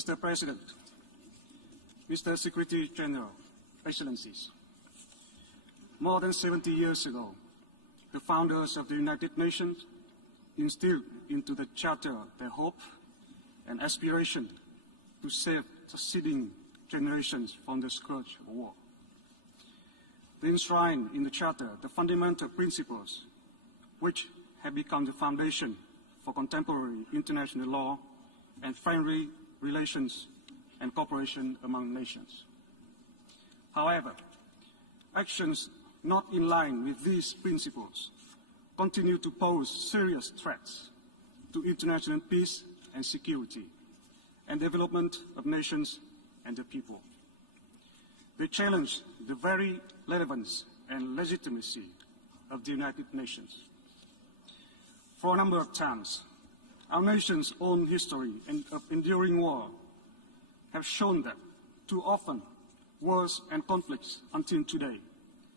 Mr. President, Mr. Secretary General, Excellencies, more than 70 years ago, the founders of the United Nations instilled into the Charter their hope and aspiration to save succeeding generations from the scourge of war. They enshrined in the Charter the fundamental principles which have become the foundation for contemporary international law and friendly relations and cooperation among nations. However, actions not in line with these principles continue to pose serious threats to international peace and security and development of nations and the people. They challenge the very relevance and legitimacy of the United Nations. For a number of times, our nation's own history of enduring war have shown that too often wars and conflicts until today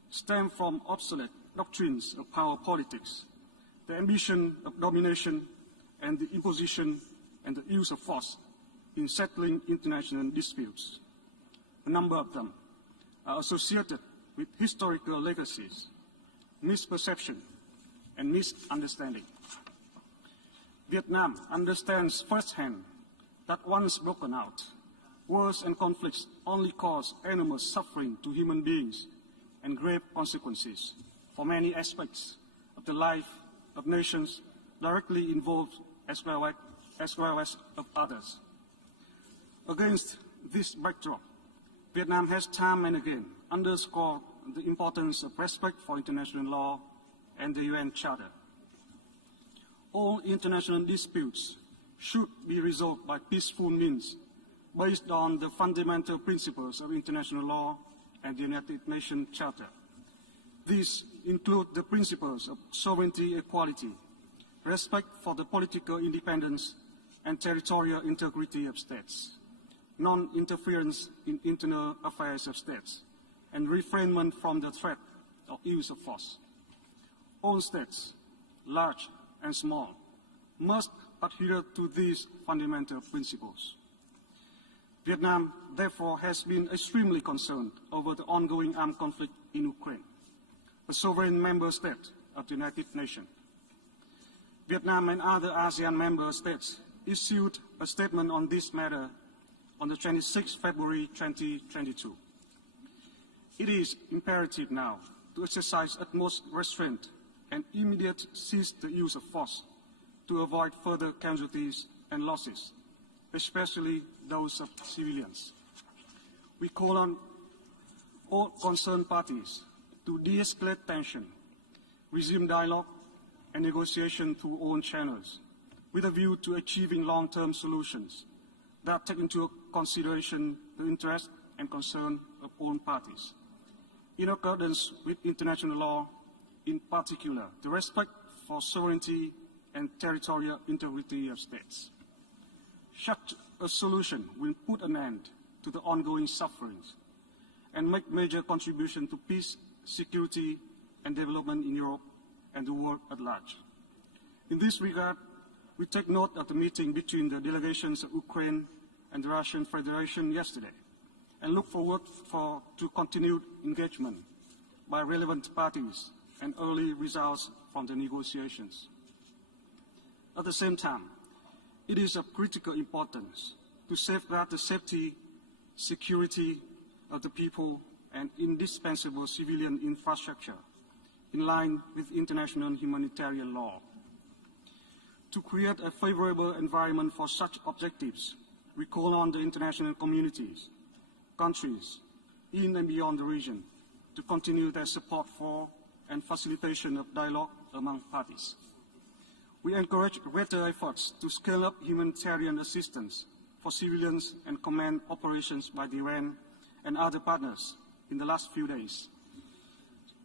stem from obsolete doctrines of power politics, the ambition of domination and the imposition and the use of force in settling international disputes. A number of them are associated with historical legacies, misperception, and misunderstanding. Vietnam understands firsthand that once broken out, wars and conflicts only cause enormous suffering to human beings and grave consequences for many aspects of the life of nations directly involved as well as of others. Against this backdrop, Vietnam has time and again underscored the importance of respect for international law and the UN Charter. All international disputes should be resolved by peaceful means based on the fundamental principles of international law and the United Nations Charter. These include the principles of sovereignty equality, respect for the political independence and territorial integrity of states, non-interference in internal affairs of states, and refrainment from the threat of use of force. All states, large and small, must adhere to these fundamental principles. Vietnam, therefore, has been extremely concerned over the ongoing armed conflict in Ukraine, a sovereign member state of the United Nations. Vietnam and other ASEAN member states issued a statement on this matter on the 26th February 2022. It is imperative now to exercise utmost restraint and immediate cease the use of force to avoid further casualties and losses, especially those of civilians. We call on all concerned parties to de-escalate tension, resume dialogue and negotiation through all channels, with a view to achieving long-term solutions that take into consideration the interest and concern of all parties. In accordance with international law, in particular, the respect for sovereignty and territorial integrity of states. Such a solution will put an end to the ongoing sufferings and make major contribution to peace, security, and development in Europe and the world at large. In this regard, we take note of the meeting between the delegations of Ukraine and the Russian Federation yesterday, and look forward to continued engagement by relevant parties and early results from the negotiations. At the same time, it is of critical importance to safeguard the safety, security of the people and indispensable civilian infrastructure in line with international humanitarian law. To create a favorable environment for such objectives, we call on the international communities, countries in and beyond the region to continue their support for and facilitation of dialogue among parties. We encourage greater efforts to scale up humanitarian assistance for civilians and command operations by the UN and other partners in the last few days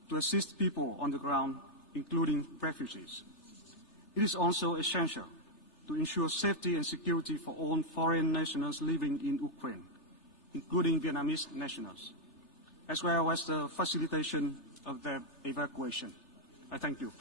to assist people on the ground, including refugees. It is also essential to ensure safety and security for all foreign nationals living in Ukraine, including Vietnamese nationals, as well as the facilitation of their evacuation. I thank you.